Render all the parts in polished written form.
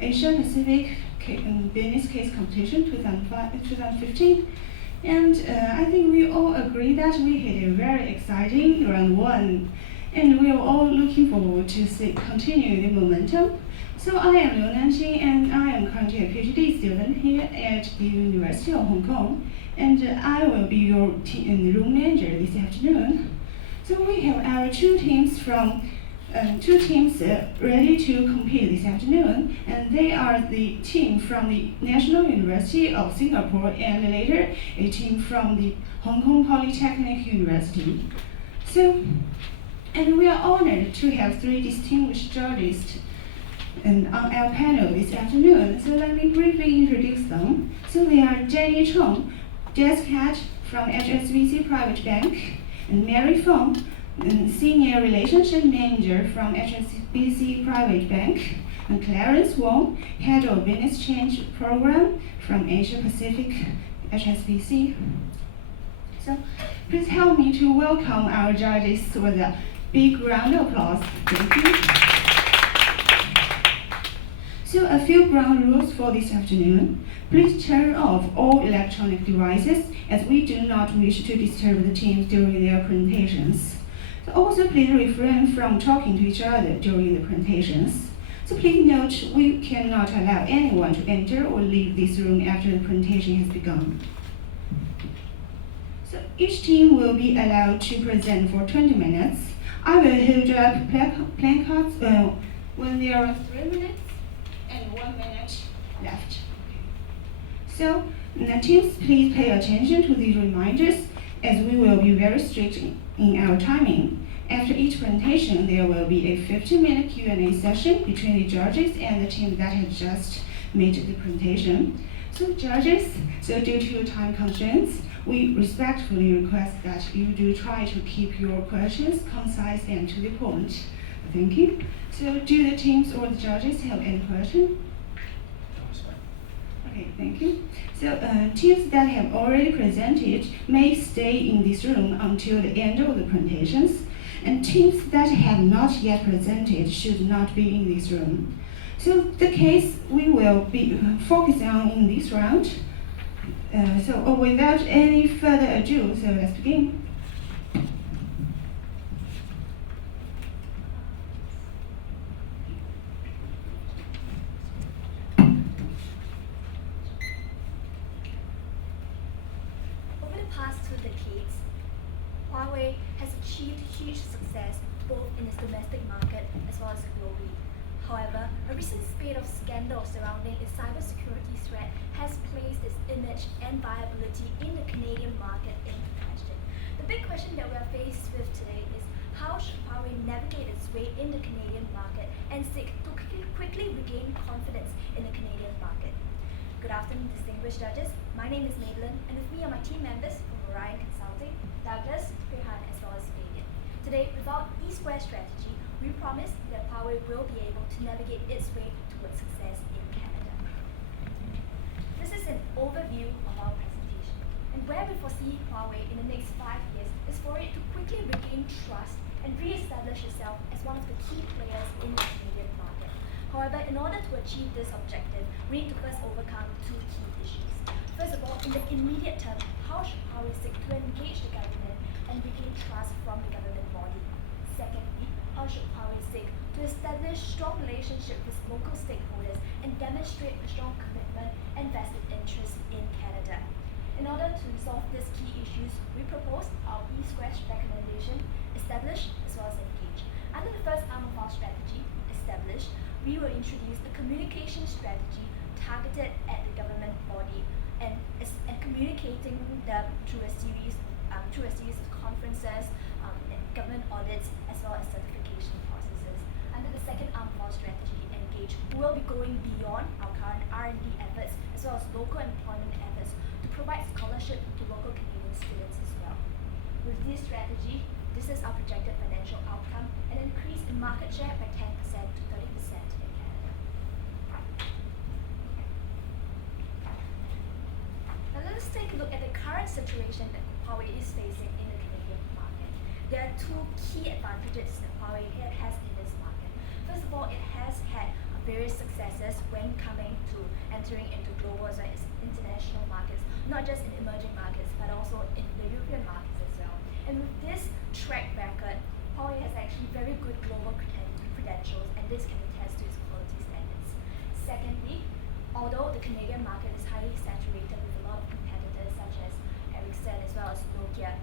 Asia Pacific Business Case Competition 2015. And I think we all agree that we had a very exciting round one, and we are all looking forward to continue the momentum. So I am Liu Nanxing, and I am currently a PhD student here at the University of Hong Kong, and I will be your room manager this afternoon. So we have our two teams ready to compete this afternoon, and they are the team from the National University of Singapore and later a team from the Hong Kong Polytechnic University. And we are honored to have three distinguished judges on our panel this afternoon. So let me briefly introduce them. So they are Jenny Chong, Jess Cat from HSBC Private Bank, and Mary Fong, Senior Relationship Manager from HSBC Private Bank, and Clarence Wong, Head of Business Change Program from Asia Pacific HSBC. So please help me to welcome our judges with a big round of applause. Thank you. So a few ground rules for this afternoon. Please turn off all electronic devices as we do not wish to disturb the teams during their presentations. So also please refrain from talking to each other during the presentations. So please note we cannot allow anyone to enter or leave this room after the presentation has begun. So each team will be allowed to present for 20 minutes. I will hold up placards when there are 3 minutes and 1 minute left. So teams, please pay attention to these reminders as we will be very strict in our timing. After each presentation, there will be a 15-minute Q&A session between the judges and the team that has just made the presentation. So judges, due to time constraints, we respectfully request that you do try to keep your questions concise and to the point. Thank you. So do the teams or the judges have any questions? Okay, thank you. So teams that have already presented may stay in this room until the end of the presentations, and teams that have not yet presented should not be in this room. So the case we will be focusing on in this round. Without any further ado, so let's begin. Over the past 2 decades, Huawei has achieved huge success both in its domestic market as well as globally. However, a recent spate of scandals surrounding its cybersecurity threat has placed its image and viability in the Canadian market into question. The big question that we are faced with today is how should Huawei navigate its way in the Canadian market and seek to quickly regain confidence in the Canadian market. Good afternoon, distinguished judges. My name is Madeline, and with me are my team members from Orion Consulting, Douglas, Rehan, as well as Fabian. Today, with our E-Square strategy, we promise that Huawei will be able to navigate its way towards success in Canada. This is an overview of our presentation, and where we foresee Huawei in the next 5 years is for it to quickly regain trust and re-establish itself as one of the key players in the Canadian market. However, in order to achieve this objective, we need to first overcome 2 key issues. First of all, in the immediate term, how should Huawei seek to engage the government and regain trust from the government body? Secondly, how should Huawei seek to establish strong relationships with local stakeholders and demonstrate a strong commitment and vested interest in Canada? In order to resolve these key issues, we propose our E-Square recommendation, establish as well as engage. Under the first arm of our strategy, establish, we will introduce a communication strategy targeted at the government body and communicating them through a series of conferences, government audits, as well as certification processes. Under the second arm of our strategy, engage, we will be going beyond our current R&D efforts as well as local employment efforts to provide scholarship to local Canadian students as well. With this strategy, this is our projected financial outcome, an increase in market share by 10% to 30% in Canada. Now let us take a look at the current situation that Huawei is facing in the Canadian market. There are 2 key advantages that Huawei has in this market. First of all, it has had a various successes when coming to entering into global as well as international markets, not just in emerging markets, but also in the European markets as well. And with this track record, Huawei has actually very good global credentials, and this can attest to its quality standards. Secondly, although the Canadian market is highly saturated with a lot of competitors such as Ericsson as well as Nokia,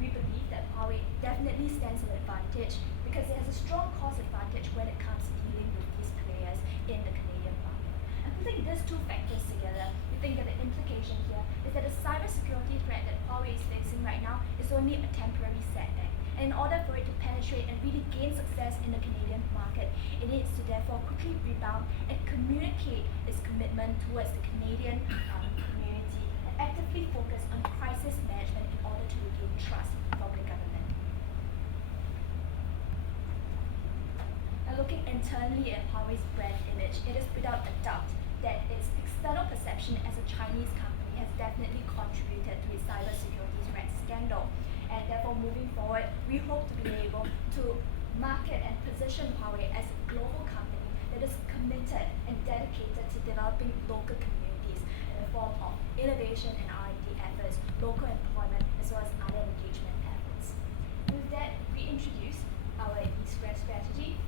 we believe that Huawei definitely stands an advantage because it has a strong cost advantage when it comes to dealing with these players in the Canadian market. And putting these two factors together, we think that the implication here is that the cybersecurity threat that Huawei is facing right now is only a temporary setback. And in order for it to penetrate and really gain success in the Canadian market, it needs to therefore quickly rebound and communicate its commitment towards the Canadian community and actively focus on crisis management in order to regain trust from the government. Now, looking internally at Huawei's brand image, it is without a doubt that its external perception as a Chinese company has definitely contributed to its cybersecurity threat scandal. And therefore, moving forward, we hope to be able to market and position Huawei as a global company that is committed and dedicated to developing local communities in the form of innovation and R&D efforts, local employment, as well as other engagement efforts. With that, we introduce our E-Square strategy,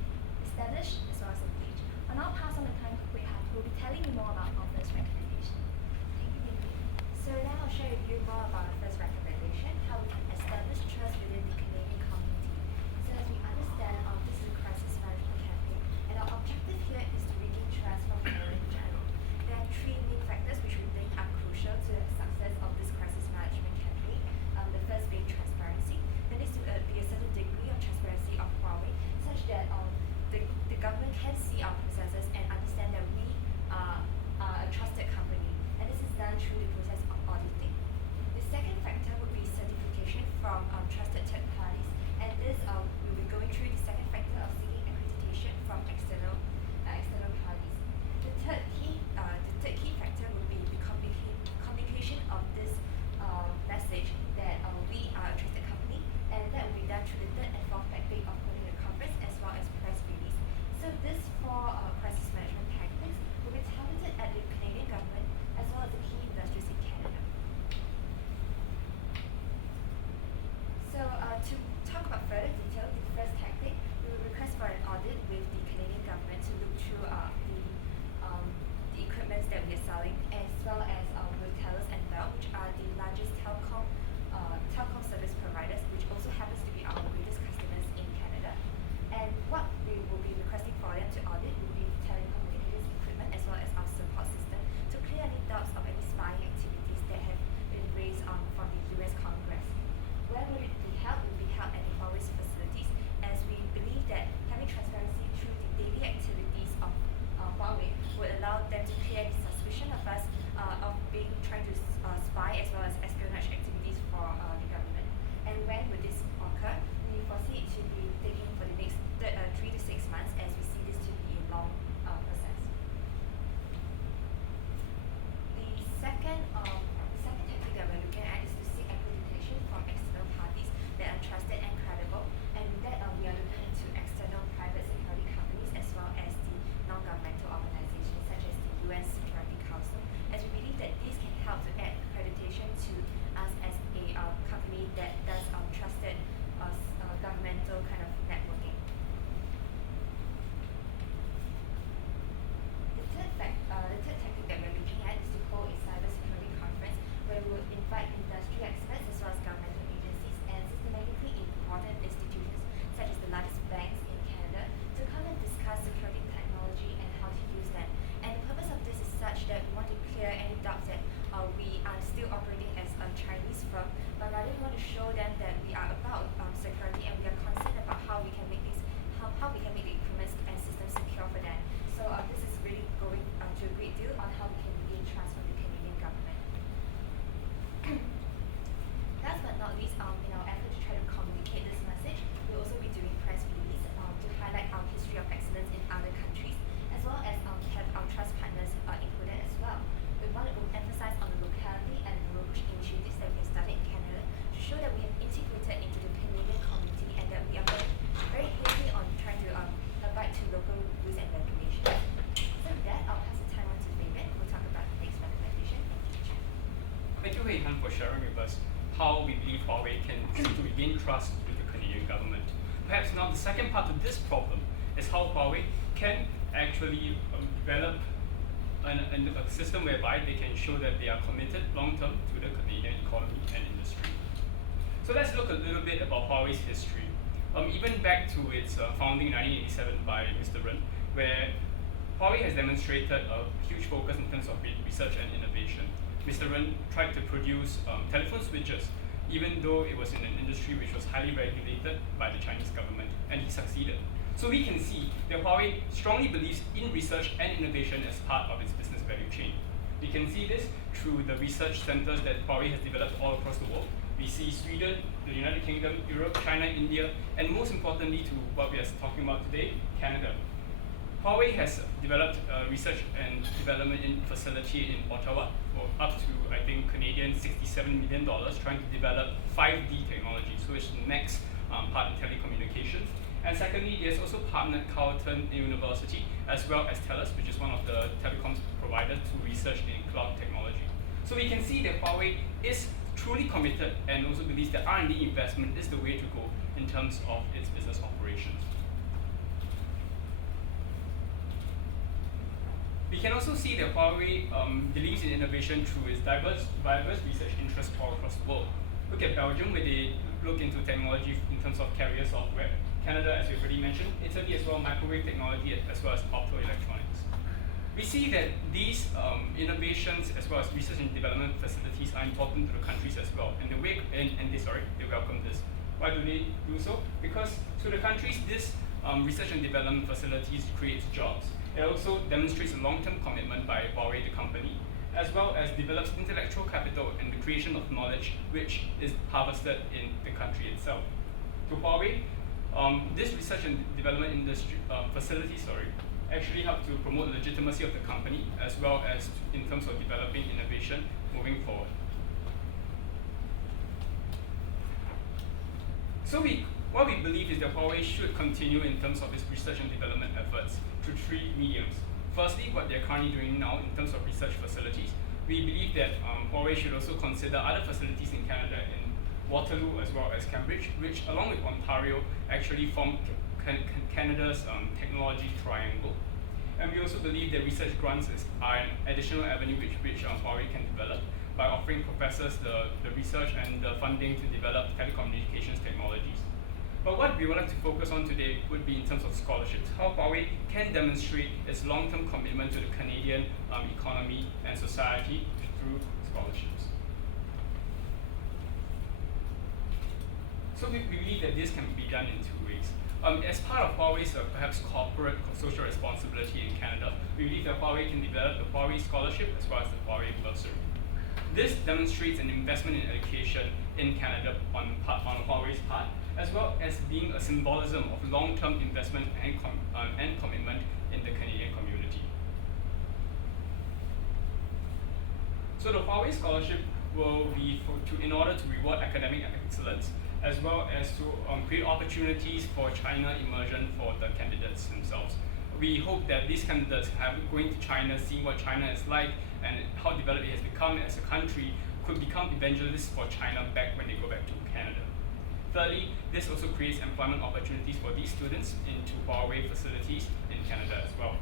establish as well as engage. I'll now pass on the time to Hui Han, who will be telling you more about our first recommendation. Thank you, Mindy. So now I'll share with you more about our first recommendation, how we can establish trust within the Canadian community. So as we understand, this is a crisis management campaign, and our objective here is to regain trust from Canada in general. There are three main factors which we think are crucial to the success of this crisis management campaign. The first being transparency. There needs to be a certain degree of transparency of Huawei, such that the government can see our processes and understand that we are a trusted company, and this is done through the process of auditing. The second factor would be certification from trusted third parties, and this will be going through the second factor of seeking accreditation from external parties. The third key factor would be the communication of this message that we are a trusted company, and that will be done through the third and fourth factor of holding a conference as well as press release. So this four crisis management tactics will be targeted at the Canadian government as well as the key industries in Canada. So to talk about further detail, the first tactic, we will request for an audit with the Canadian government to look through the equipment that we are selling, as well as with TELUS and Bell, which are the largest telecom service providers, which also happens to be our greatest customers in Canada. And what we will be requesting for them to audit will be telecommunicators equipment as well as our support system to clear any doubts of any spying activities that have been raised from the US Congress. Where will it be held? It will be held at the Huawei's facilities, as we believe that having transparency through the daily activities of Huawei would allow them to clear the suspicion of us of trying to spy as well as espionage activities for the government. And when would this occur? We foresee it to be taking for the next 3 to 6 months, as we see this to be a long process. The second tactic that we're looking at is to seek accreditation from external parties that are trusted and credible, and with that we are looking into external private security companies as well as the non-governmental organizations such as the UN Security Council, as we believe that these can help to add accreditation to us as a company that does trusted governmental kind of networking. Han, for sharing with us how we believe Huawei can seek to regain trust with the Canadian government. Perhaps now the second part of this problem is how Huawei can actually develop a system whereby they can show that they are committed long-term to the Canadian economy and industry. So let's look a little bit about Huawei's history. Even back to its founding in 1987 by Mr. Ren, where Huawei has demonstrated a huge focus in terms of research and innovation. Mr. Ren tried to produce telephone switches, even though it was in an industry which was highly regulated by the Chinese government, and he succeeded. So we can see that Huawei strongly believes in research and innovation as part of its business value chain. We can see this through the research centers that Huawei has developed all across the world. We see Sweden, the United Kingdom, Europe, China, India, and most importantly to what we are talking about today, Canada. Huawei has developed a research and development facility in Ottawa for up to, I think, Canadian $67 million, trying to develop 5D technology, so it's the next part in telecommunications. And secondly, there's also partnered Carleton University as well as TELUS, which is one of the telecoms providers, to research in cloud technology. So we can see that Huawei is truly committed and also believes that R&D investment is the way to go in terms of its business operations. We can also see that Huawei believes in innovation through its diverse research interests all across the world. Look at Belgium, where they look into technology in terms of carrier software. Canada, as we've already mentioned. Italy as well, microwave technology as well as optoelectronics. We see that these innovations as well as research and development facilities are important to the countries as well, and they welcome this. Why do they do so? Because to the countries, this research and development facilities creates jobs. It also demonstrates a long-term commitment by Huawei, the company, as well as develops intellectual capital and the creation of knowledge which is harvested in the country itself. To Huawei, this research and development industry facility, actually help to promote the legitimacy of the company as well as in terms of developing innovation moving forward. So what we believe is that Huawei should continue in terms of its research and development efforts through three mediums. Firstly, what they're currently doing now in terms of research facilities. We believe that Huawei should also consider other facilities in Canada, in Waterloo as well as Cambridge, which along with Ontario actually form Canada's technology triangle. And we also believe that research grants are an additional avenue which Huawei can develop by offering professors the research and the funding to develop telecommunications technologies. But what we would like to focus on today would be in terms of scholarships, how Huawei can demonstrate its long-term commitment to the Canadian economy and society through scholarships. So we believe that this can be done in two ways. As part of Huawei's perhaps corporate social responsibility in Canada, we believe that Huawei can develop the Huawei Scholarship as well as the Huawei Bursary. This demonstrates an investment in education in Canada on Huawei's part, as well as being a symbolism of long-term investment and commitment in the Canadian community. So the Huawei Scholarship will be in order to reward academic excellence, as well as to create opportunities for China immersion for the candidates themselves. We hope that these candidates going to China, seeing what China is like and how developed it has become as a country, could become evangelists for China back when they go back to Canada. Thirdly, this also creates employment opportunities for these students into Huawei facilities in Canada as well.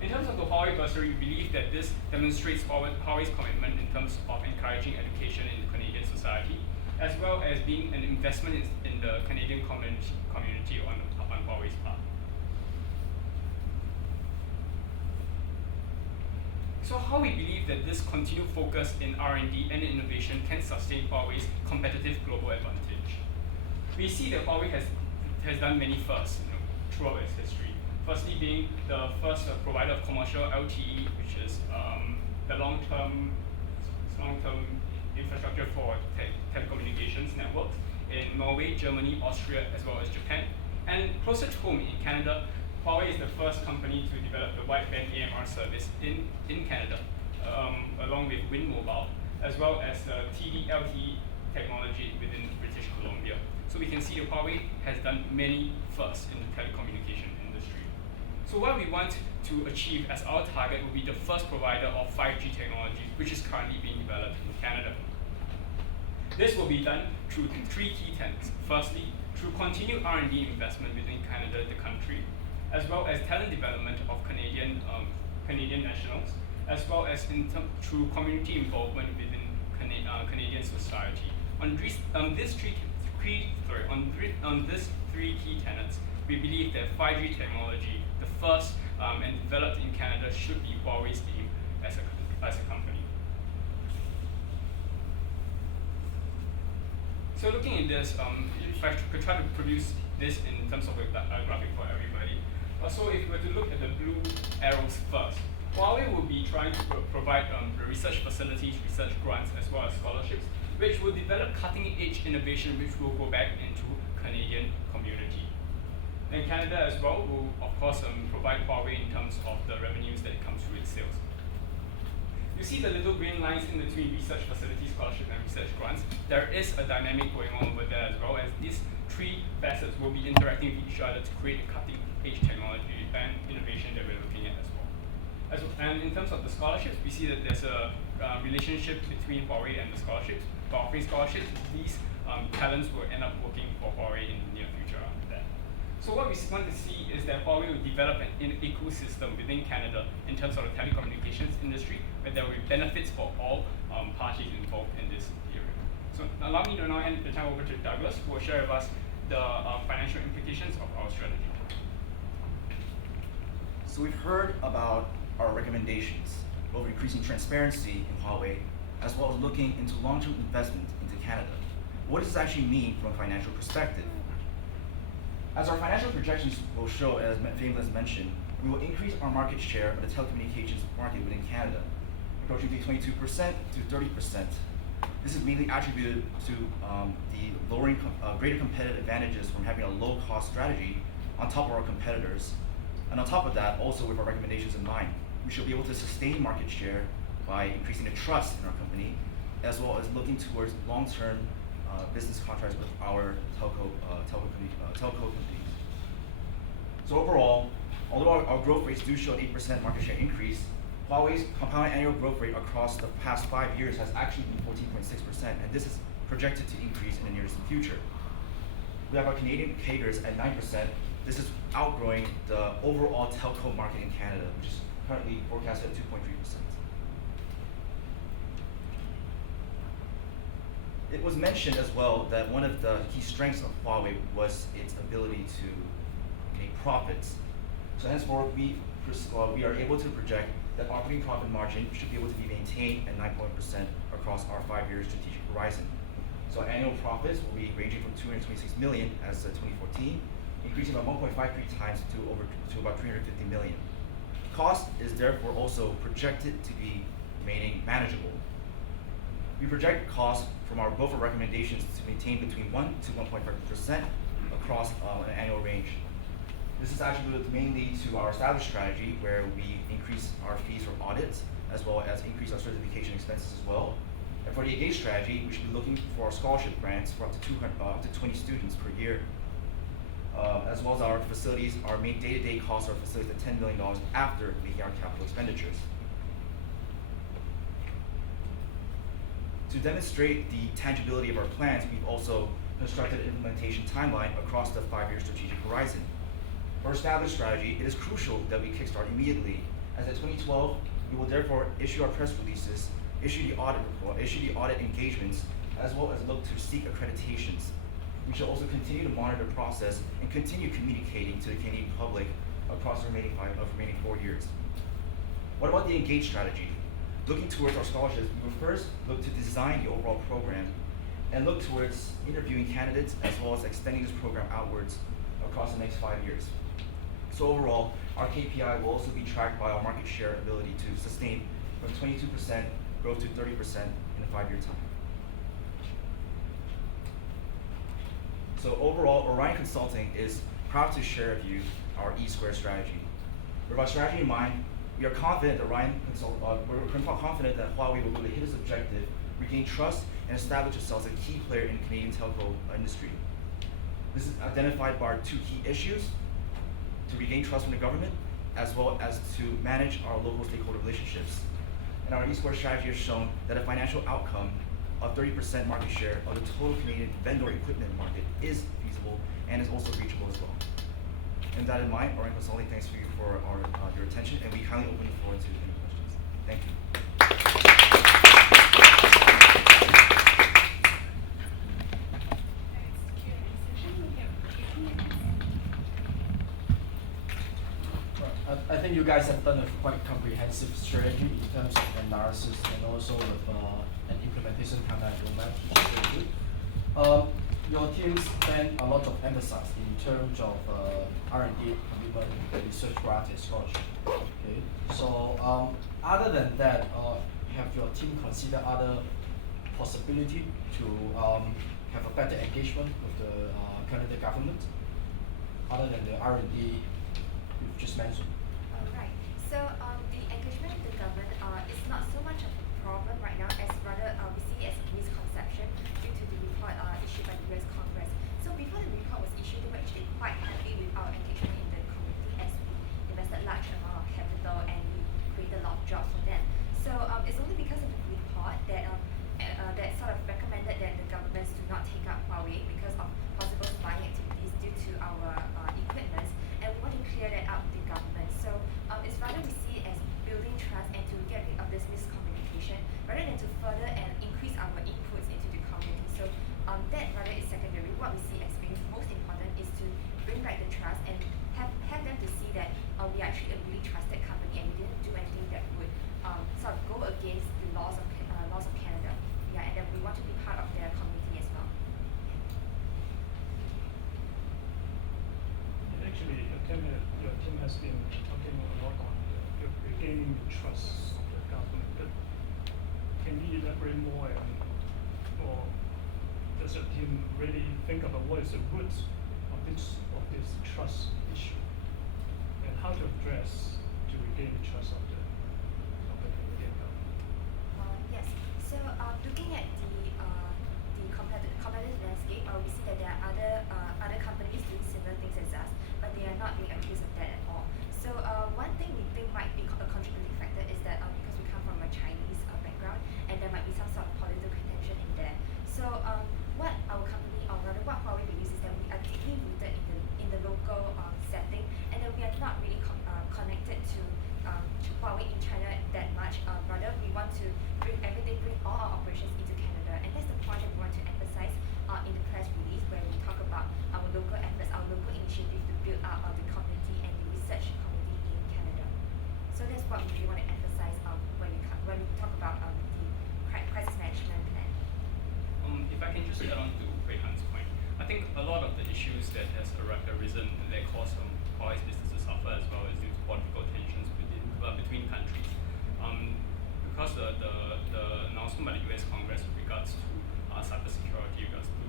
In terms of the Huawei Bursary, we believe that this demonstrates Huawei's commitment in terms of encouraging education in the Canadian society, as well as being an investment in the Canadian community on Huawei's part. So how we believe that this continued focus in R&D and innovation can sustain Huawei's competitive global advantage. We see that Huawei has done many firsts throughout its history. Firstly, being the first provider of commercial LTE, which is the long-term infrastructure for telecommunications networks in Norway, Germany, Austria, as well as Japan. And closer to home in Canada, Huawei is the first company to develop the wideband AMR service in Canada, along with Wind Mobile, as well as the TD-LTE technology within British Columbia. So we can see that Huawei has done many firsts in the telecommunication industry. So what we want to achieve as our target will be the first provider of 5G technology, which is currently being developed in Canada. This will be done through three key tenets. Firstly, through continued R&D investment within Canada, the country, as well as talent development of Canadian nationals, as well as through community involvement within Canadian society. On these three key tenets, we believe that 5G technology, the first and developed in Canada, should be Huawei's aim as a company. So looking at this, if I could try to produce this in terms of a graphic for everybody. So if we were to look at the blue arrows first, Huawei will be trying to provide research facilities, research grants, as well as scholarships, which will develop cutting-edge innovation which will go back into Canadian community. And Canada as well will, of course, provide Huawei in terms of the revenues that comes through its sales. You see the little green lines in between research facilities, scholarship, and research grants. There is a dynamic going on over there as well, as these three facets will be interacting with each other to create a cutting-edge technology and innovation that we're looking at as well. And in terms of the scholarships, we see that there's a relationship between Huawei and the scholarships. By offering scholarships, these talents will end up working for Huawei in the near future after that. So what we want to see is that Huawei will develop an ecosystem within Canada in terms of the telecommunications industry, where there will be benefits for all parties involved in this area. So allow me to now hand the time over to Douglas, who will share with us the financial implications of our strategy. So we've heard about our recommendations, both increasing transparency in Huawei, as well as looking into long-term investment into Canada. What does this actually mean from a financial perspective? As our financial projections will show, as Famous mentioned, we will increase our market share of the telecommunications market within Canada, approaching from 22% to 30%. This is mainly attributed to the lowering greater competitive advantages from having a low-cost strategy on top of our competitors. And on top of that, also with our recommendations in mind, we should be able to sustain market share by increasing the trust in our company, as well as looking towards long-term business contracts with our telco companies. So overall, although our growth rates do show an 8% market share increase, Huawei's compound annual growth rate across the past 5 years has actually been 14.6%, and this is projected to increase in the nearest future. We have our Canadian CAGRs at 9%. This is outgrowing the overall telco market in Canada, which is currently forecasted at 2.3%. It was mentioned as well that one of the key strengths of Huawei was its ability to make profits. So henceforth, we are able to project that operating profit margin should be able to be maintained at 9% across our 5-year strategic horizon. So annual profits will be ranging from 226 million as 2014, increasing by 1.53 times to about 350 million. Cost is therefore also projected to be remaining manageable. We project costs from both our recommendations to maintain between 1 to 1.5% across an annual range. This is attributed mainly to our established strategy, where we increase our fees from audits, as well as increase our certification expenses as well. And for the engaged strategy, we should be looking for our scholarship grants for up to 20 students per year. As well as our facilities, our main day-to-day costs of our facilities at $10 million after making our capital expenditures. To demonstrate the tangibility of our plans, we've also constructed an implementation timeline across the 5-year strategic horizon. For our established strategy, it is crucial that we kickstart immediately, as in 2012, we will therefore issue our press releases, issue the audit report, issue the audit engagements, as well as look to seek accreditations. We shall also continue to monitor the process and continue communicating to the Canadian public across the remaining 4 years. What about the engaged strategy? Looking towards our scholarships, we will first look to design the overall program and look towards interviewing candidates, as well as extending this program outwards across the next 5 years. So overall, our KPI will also be tracked by our market share ability to sustain from 22% growth to 30% in a 5-year time. So overall, Orion Consulting is proud to share with you our E-Square strategy. With our strategy in mind, we are confident that we're confident that Huawei will be able to hit its objective, regain trust, and establish itself as a key player in the Canadian telco industry. This is identified by our 2 key issues: to regain trust from the government, as well as to manage our local stakeholder relationships. And our E-Square strategy has shown that a financial outcome a 30% market share of the total Canadian vendor equipment market is feasible and is also reachable as well. And with that in mind, Orion Consulting thanks you for your attention, and we kindly open the floor to any questions. Thank you. I think you guys have done a quite comprehensive strategy in terms of analysis and also with an implementation kind of roadmap, which is very good. Your team spent a lot of emphasis in terms of R&D commitment, research grant, and scholarship. Okay. So other than that, have your team considered other possibility to have a better engagement with the Canadian government, other than the R&D you've just mentioned? Right. So the engagement with the government is not so much of a problem right now, as rather we see it as a misconception due to the report issued by the US Congress. So before the report was issued, they were actually quite happy with our engagement in the community, as we invested large amount of capital and we created a lot of jobs for them. So it's only because of the report that that sort of recommended that the governments do not take up Huawei because of possible spying activities due to our equipment, and we want to clear that out with the government. So it's rather we see it as building trust and to get rid of this miscommunication rather than to further and increase our inputs into the community. So that rather is secondary. What we see as being most important is to bring back the trust and have them to see that we are actually a really trusted company and we didn't do anything that would sort of go against the laws of Canada. Yeah, and that we want to be part of their community as well. And actually, your team has been talking a lot on regaining the trust of the government. But can you elaborate more on, or does your team really think about what is the root of this trust issue, and how to address to regain the trust of the Canadian government? Yes. So looking at the competitive landscape, we see that there are other companies doing similar things as us, but they are not being accused of that at all. So one thing we think might be a contributing factor is that because we come from a Chinese background, and there might be some sort of political tension in there. So what our company, or rather what Huawei believes, is that we are deeply rooted in the local setting, and that we are not really connected to Huawei in China that much. Rather, we want to bring all our operations into Canada, and that's the point that we want to emphasize in the press release, where we talk about our local efforts, our local initiatives to build out the community and the research community in Canada. So that's what we really want to emphasize when we talk about the crisis management plan. If I can just add on to Hui Han's point, I think a lot of the issues that has arisen that cause Huawei's business to suffer as well as due to political tensions between countries. Because the announcement by the US Congress with regards to cybersecurity, regards to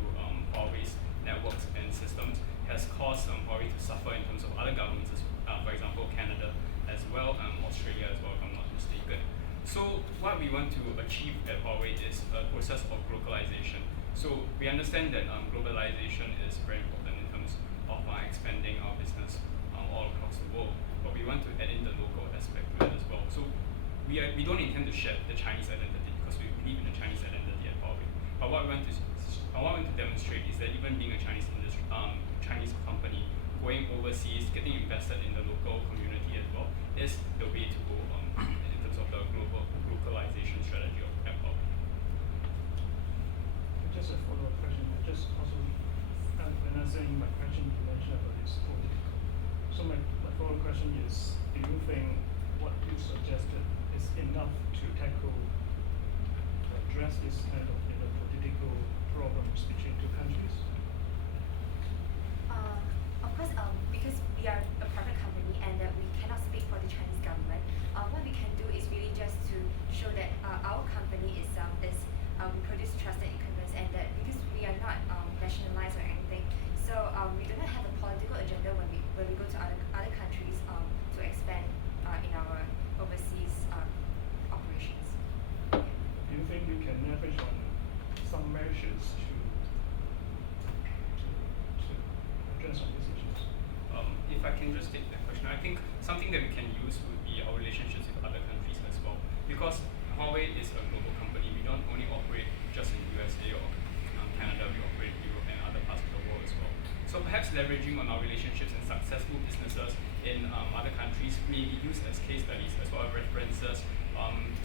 Huawei's networks and systems, has caused Huawei to suffer in terms of other governments, for example Canada as well, Australia as well, if I'm not mistaken. So what we want to achieve at Huawei is a process of localization. So we understand that globalization is very important in terms of expanding our business all across the world, but we want to add in the local aspect to it as well. So we don't intend to shed the Chinese identity because we believe in the Chinese identity at Huawei. But what we want to demonstrate is that even being a Chinese company, going overseas, getting invested in the local community as well, is the way to go in terms of the global localization strategy of Huawei. Just a follow-up question. Just also, when answering my question, you mentioned about this political. So my follow-up question is: do you think what you suggested is enough to address this kind of political problems between two countries? Of course, because we are a private company and we cannot speak for the Chinese government, what we can do is really just to show that our company is we produce trusted equipment, and that because we are not nationalized or anything, so we do not have a political agenda when we go to other countries to expand in our overseas operations. Do you think you can leverage on some measures to address on these issues? If I can just take that question, I think something that we can use would be our relationships with other countries as well. Because Huawei is a global company, we don't only operate just in perhaps leveraging on our relationships and successful businesses in other countries may be used as case studies as well as references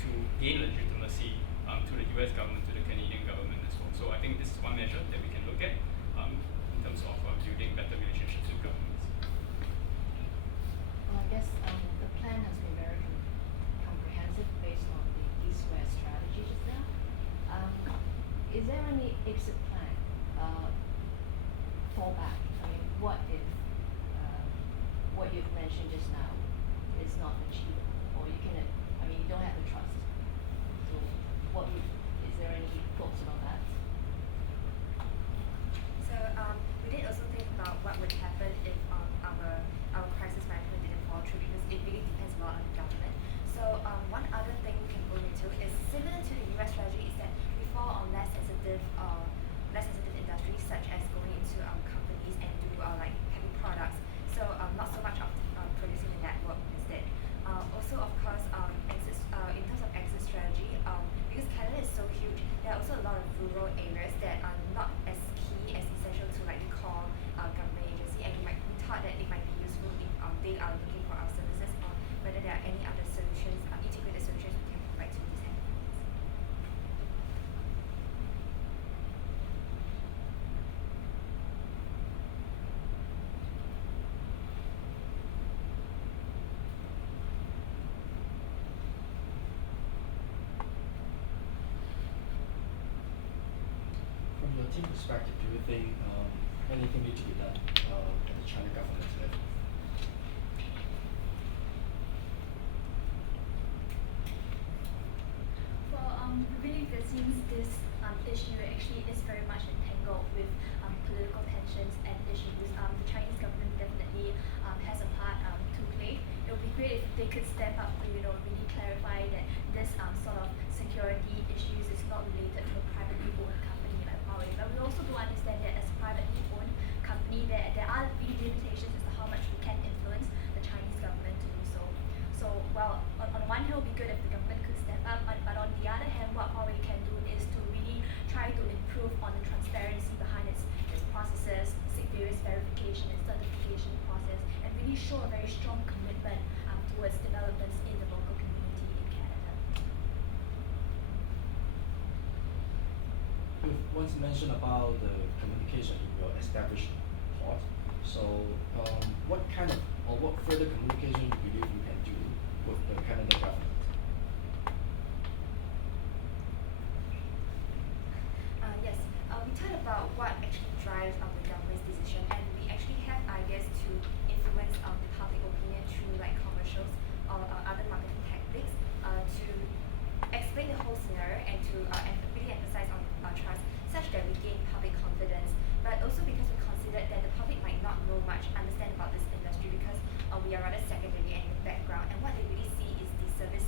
to gain legitimacy to the US government, to the Canadian government as well. So I think this is one measure that we can look at in terms of building better relationships with governments. Well, I guess the plan has been very comprehensive based on the East-West strategy just now. Is there any exit plan, fallback? I mean, what if what you've mentioned just now is not achievable, or you can, I mean, you don't have the trust. So, is there any thoughts about that? So we did also think about what would happen if our crisis management didn't fall through, because it really depends a lot on the government. So one other thing we can go into is similar to the US strategy, is that we fall on less sensitive industries, such as going into companies and do like heavy products. So not so much of producing the network instead. Also, of course, in terms of exit strategy, because Canada is so huge, there are also a lot of rural areas that are not as key as essential to like the core government agency, and we thought that it might be useful if they are looking for our services, or whether there are any other solutions, integrated solutions we can provide to these entities. From your team perspective, do you think anything needs to be done at the China government level? Well, we believe that since this issue actually is very much entangled with political tensions and issues, the Chinese government definitely has a part to play. It would be great if they could step up to, really clarify that this sort of security issues is not related to a privately owned company like Huawei. But we also do understand that as a privately owned company, there are really limitations as to how much we can influence the Chinese government to do so. So while on one hand it would be good if the government could step up, but on the other hand, what Huawei can do is to really try to improve on the transparency behind its processes, seek various verification and certification process, and really show a very strong commitment towards developments in the local community in Canada. You've once mentioned about the communication in your established port. So, what kind of, or what further communication you believe you can do with the Canadian government? Yes, we thought about what actually drives the government's decision, and we actually have ideas to influence the public opinion through like commercials or other marketing tactics to explain the whole scenario and to really emphasize on trust, such that we gain public confidence. But also because we considered that the public might not know much, understand about this industry, because we are rather secondary and in the background, and what they really see is the service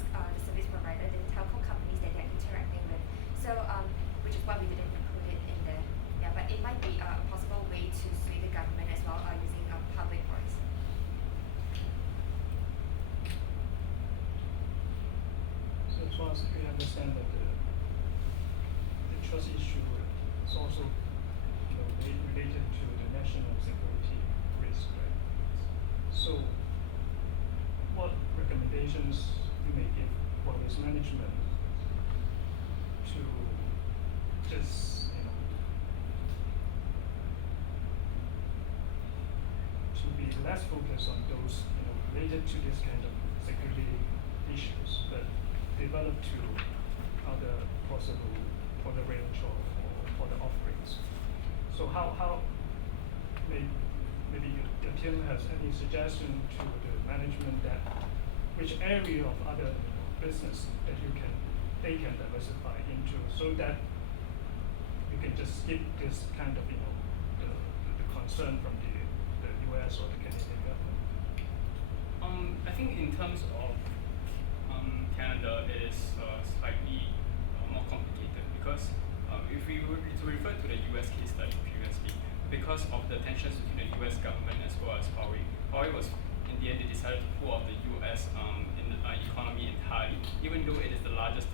provider, the telco companies that they're interacting with. So which is why we didn't include it in there. Yeah, but it might be a possible way to sway the government as well using public voice. So as far as we understand that the trust issue is also related to the national security risk, right? So what recommendations you may give for risk management to just to be less focused on those related to this kind of security issues, but develop to other possible for the range or for the offerings. So how maybe your team has any suggestion to the management that which area of other business that they can diversify into, so that we can just skip this kind of the concern from the US or the Canadian government. I think in terms of Canada, it is slightly more complicated because if we were to refer to the US case study previously, because of the tensions between the US government as well as Huawei, Huawei was, in the end, they decided to pull out the US economy entirely, even though it is the largest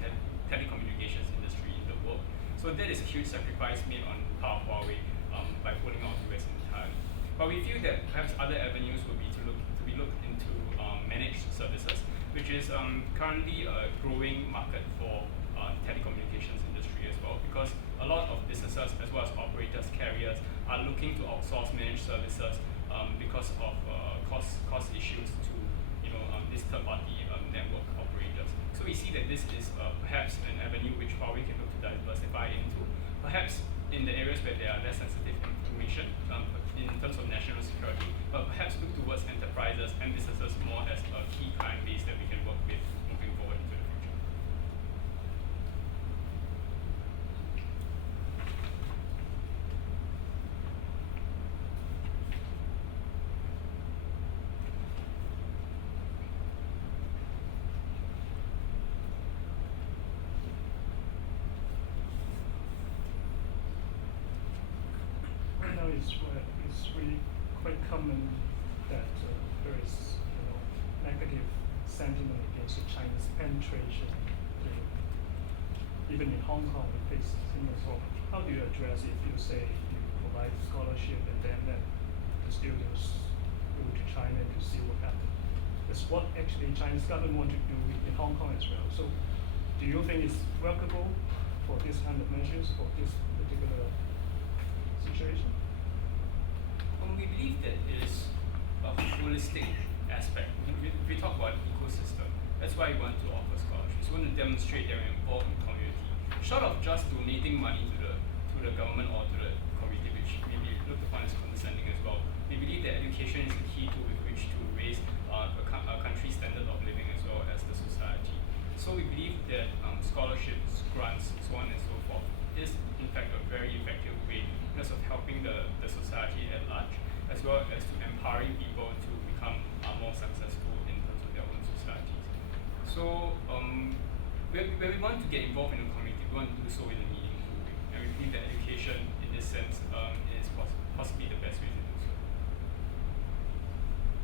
telecommunications industry in the world. So that is a huge sacrifice made on part of Huawei by pulling out the US entirely. But we feel that perhaps other avenues would be to be looked into managed services, which is currently a growing market for telecommunications industry as well, because a lot of businesses as well as operators, carriers are looking to outsource managed services because of cost issues to these third-party network operators. So we see that this is perhaps an avenue which Huawei can look to diversify into, perhaps in the areas where there are less sensitive information in terms of national security, but perhaps look towards enterprises and businesses more as a key client base that we can work with moving forward into the future. Right now, it's really quite common that there is negative sentiment against the Chinese penetration. Even in Hong Kong, we face similar problem. How do you address it? You say you provide scholarship and then let the students go to China to see what happens. That's what actually Chinese government want to do in Hong Kong as well. So, do you think it's workable for this kind of measures for this particular situation? We believe that it is a holistic aspect. We talk about ecosystem. That's why we want to offer scholarships. We want to demonstrate that we're involved in community. Short of just donating money to the government or to the community, which may be looked upon as condescending as well. We believe that education is the key tool with which to raise a country's standard of living as well as the society. So we believe that scholarships, grants, so on and so forth, is in fact a very effective way in terms of helping the society at large, as well as to empowering people to become more successful in terms of their own societies. So when we want to get involved in the community, we want to do so in a meaningful way. And we believe that education, in this sense, is possibly the best way to do so.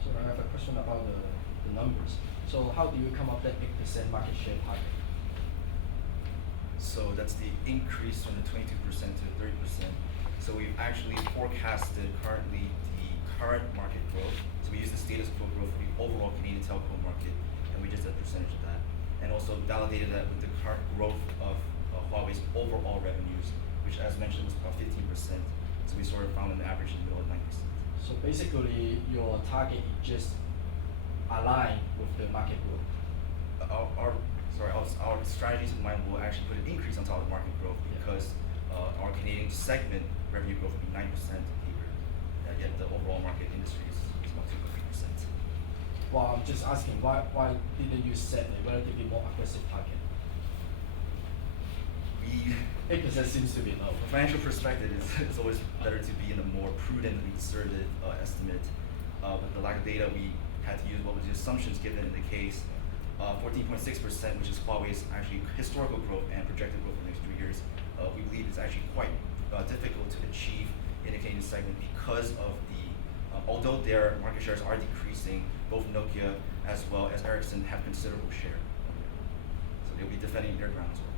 So I have a question about the numbers. So how do you come up that 8% market share target? So that's the increase from the 22% to 30%. So we've actually forecasted currently the current market growth. So we use the status quo growth for the overall Canadian telco market, and we just did a percentage of that. And also validated that with the current growth of Huawei's overall revenues, which as mentioned was about 15%. So we sort of found an average in the middle of 9%. So basically, your target is just aligned with the market growth. Our strategies in mind will actually put an increase on top of market growth because our Canadian segment revenue growth will be 9% here. Yet the overall market industry is about 2.3%. Well, I'm just asking, why didn't you set a relatively more aggressive target? 8% seems to be low. From a financial perspective, it's always better to be in a more prudently conservative estimate. With the lack of data, we had to use what was the assumptions given in the case. 14.6%, which is Huawei's actually historical growth and projected growth for the next 3 years, we believe it's actually quite difficult to achieve in the Canadian segment because of although their market shares are decreasing, both Nokia as well as Ericsson have considerable share. So they'll be defending their ground as well.